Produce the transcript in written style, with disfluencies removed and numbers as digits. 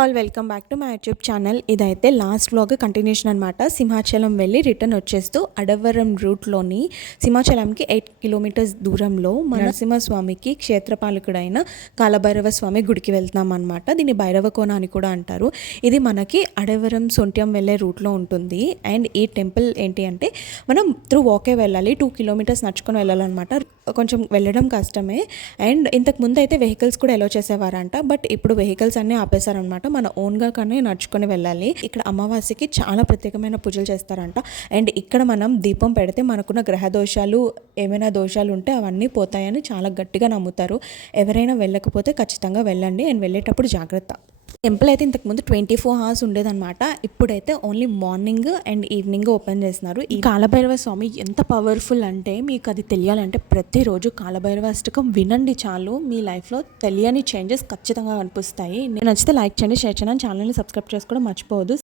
All welcome back to my YouTube channel. ఇదైతే last vlog continuation అనమాట. సింహాచలం వెళ్ళి return వచ్చేస్తూ అడవరం రూట్లోని సింహాచలంకి 8 కిలోమీటర్స్ దూరంలో మన నరసింహస్వామికి క్షేత్రపాలకుడైన కాలభైరవ స్వామి గుడికి వెళ్తున్నాం అనమాట. దీన్ని భైరవ కోన అని కూడా అంటారు. ఇది మనకి అడవరం సొంట్యం వెళ్ళే రూట్లో ఉంటుంది. అండ్ ఈ టెంపుల్ ఏంటి అంటే మనం త్రూ వాకే వెళ్ళాలి. 2 కిలోమీటర్స్ నడుచుకొని వెళ్ళాలన్నమాట. కొంచెం వెళ్ళడం కష్టమే. అండ్ ఇంతకు ముందు అయితే వెహికల్స్ కూడా ఎలో చేసేవారంట. బట్ ఇప్పుడు వెహికల్స్ అన్నీ ఆపేశారనమాట. మన ఓన్గా కానీ నడుచుకొని వెళ్ళాలి. ఇక్కడ అమావాస్యకి చాలా ప్రత్యేకమైన పూజలు చేస్తారంట. అండ్ ఇక్కడ మనం దీపం పెడితే మనకున్న గ్రహ దోషాలు ఏమైనా దోషాలు ఉంటే అవన్నీ పోతాయని చాలా గట్టిగా నమ్ముతారు. ఎవరైనా వెళ్ళకపోతే ఖచ్చితంగా వెళ్ళండి. అండ్ వెళ్ళేటప్పుడు జాగ్రత్త. టెంపుల్ అయితే ఇంతకుముందు 24 hours ఉండేదన్నమాట. ఇప్పుడైతే only morning and evening open చేస్తున్నారు. ఈ కాలభైరవ స్వామి ఎంత పవర్ఫుల్ అంటే మీకు అది తెలియాలంటే ప్రతిరోజు కాలభైరవ అష్టకం వినండి చాలు. మీ లైఫ్లో తెలియని చేంజెస్ ఖచ్చితంగా కనిపిస్తాయి. నేను నచ్చితే లైక్ చేయండి, షేర్ చేయండి, ఛానల్ని సబ్స్క్రైబ్ చేసుకోవడం మర్చిపోవద్దు.